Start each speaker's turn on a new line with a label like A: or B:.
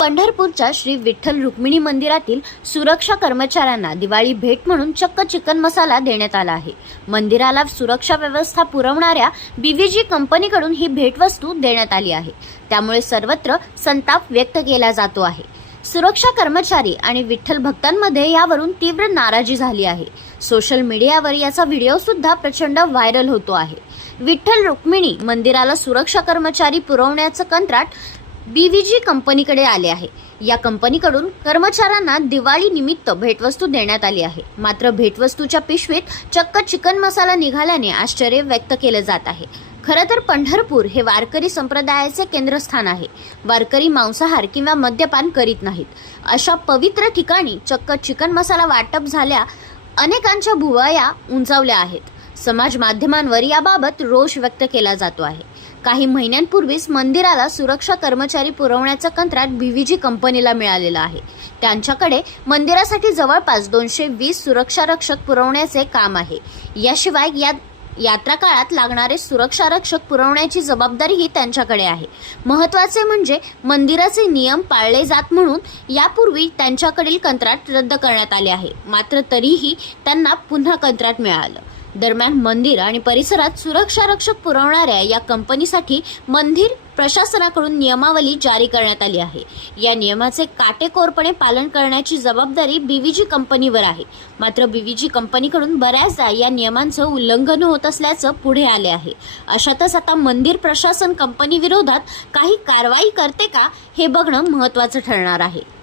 A: पंढरपूरच्या श्री विठ्ठल रुक्मिणी मंदिरातील सुरक्षा कर्मचाऱ्यांना दिवाळी भेट म्हणून चक्क चिकन मसाला देण्यात आला आहे. मंदिराला सुरक्षा व्यवस्था पुरवणाऱ्या बीव्हीजी कंपनीकडून ही भेटवस्तू देण्यात आली आहे. त्यामुळे सर्वत्र संताप व्यक्त केला जातो आहे. सुरक्षा कर्मचारी आणि विठ्ठल भक्तांमध्ये यावरून तीव्र नाराजी झाली आहे. सोशल मीडियावर याचा व्हिडिओ सुद्धा प्रचंड व्हायरल होतो आहे. विठ्ठल रुक्मिणी मंदिराला सुरक्षा कर्मचारी पुरवण्याचं कंत्राट बीव्हीजी कंपनीकडे आले आहे. या कंपनीकडून कर्मचाऱ्यांना दिवाळी निमित्त भेटवस्तू देण्यात आली आहे. मात्र भेटवस्तूच्या पिशवीत चक्क चिकन मसाला निघाल्याने आश्चर्य व्यक्त केलं जात आहे. खरं तर पंढरपूर हे वारकरी संप्रदायाचे केंद्रस्थान आहे. वारकरी मांसाहार किंवा मद्यपान करीत नाहीत. अशा पवित्र ठिकाणी चक्क चिकन मसाला वाटप झाल्या अनेकांच्या भुवया उंचावल्या आहेत. समाज माध्यमांवर याबाबत रोष व्यक्त केला जातो आहे. काही महिन्यांपूर्वीच मंदिराला सुरक्षा कर्मचारी पुरवण्याचं कंत्राट बीव्हीजी कंपनीला मिळालेलं आहे. त्यांच्याकडे मंदिरासाठी जवळपास दोनशे वीस सुरक्षा रक्षक पुरवण्याचे काम आहे. याशिवाय या यात्रा काळात लागणारे सुरक्षा रक्षक पुरवण्याची जबाबदारीही त्यांच्याकडे आहे. महत्त्वाचे म्हणजे मंदिराचे नियम पाळले जात म्हणून यापूर्वी त्यांच्याकडील कंत्राट रद्द करण्यात आले आहे. मात्र तरीही त्यांना पुन्हा कंत्राट मिळालं. दरम्यान मंदिर आणि परिसरात सुरक्षा रक्षक पुरवणाऱ्या या कंपनीसाठी मंदिर प्रशासनाकडून नियमावली जारी करण्यात आली आहे. या नियमाचे काटेकोरपणे पालन करण्याची जबाबदारी बीव्हीजी कंपनीवर आहे. मात्र बीव्हीजी कंपनीकडून बऱ्याचदा या नियमांचं उल्लंघन होत असल्याचं पुढे आले आहे. अशातच आता मंदिर प्रशासन कंपनीविरोधात काही कारवाई करते का हे बघणं महत्वाचं ठरणार आहे.